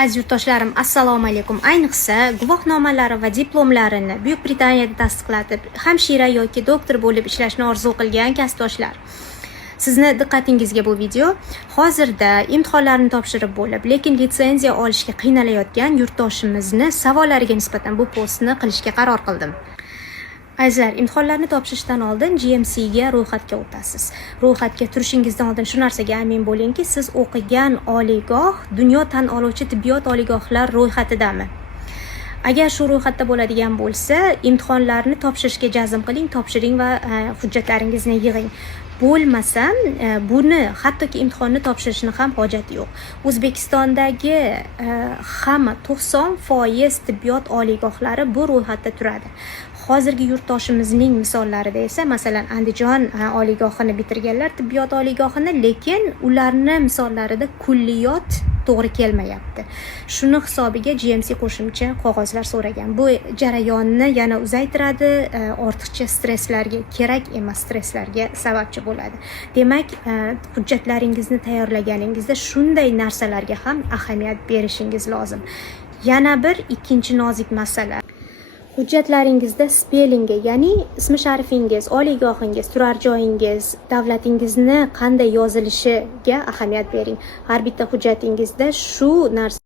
Aziz yurtdoshlarim, assalomu alaykum. Ayniqsa guvohnomalari va diplomlarini Buyuk Britaniyada tasdiqlatib, hamshira yoki doktor bo'lib ishlashni orzu qilgan kasbdoshlar. Sizni diqqatingizga bu video. Hozirda imtihonlarni topshirib bo'lib, lekin litsenziya olishga qiynalayotgan yurtdoshimizni savollariga nisbatan bu postni qilishga qaror qildim. Azizlar, imtihonlarni topshirishdan oldin GMC ga ro'yxatga o'tasiz. Ro'yxatga turishingizdan oldin shu narsaga amin bo'lingki, siz o'qigan oliygoh dunyo tan oluvchi tibbiyot oliygohlar ro'yxatidami? Agar shu ro'yxatda bo'ladigan bo'lsa, imtihonlarni topshirishga jazm qiling, topshiring va hujjatlaringizni yig'ing. Bo'lmasa, buni hattoki imtihonni topshirishni ham hojati yo'q. O'zbekistondagi hamma 90% tibbiyot oliygohlari bu ro'yxatda turadi. Hozirgi yurtdoshimizning misollarida esa, masalan, Andijon oliygohini bitirganlar tibbiyot oliygohini, lekin ularning misollarida kulliyot to'g'ri kelmayapti. Shuni hisobiga GMC qo'shimcha qog'ozlar so'ragan. Bu jarayonni yana uzaytiradi, ortiqcha stresslarga, kerak emas stresslarga sababchi bo'ladi. Demak, hujjatlaringizni tayyorlaganingizda shunday narsalarga ham ahamiyat berishingiz lozim. Yana bir ikkinchi nozik masala. Hujjatlaringizda spellingi, ya'ni ismi sharifingiz, oliygohingiz, turar joyingiz, davlatingizni qanday yozilishiga ahamiyat bering. Har bitta hujjatingizda shu narsa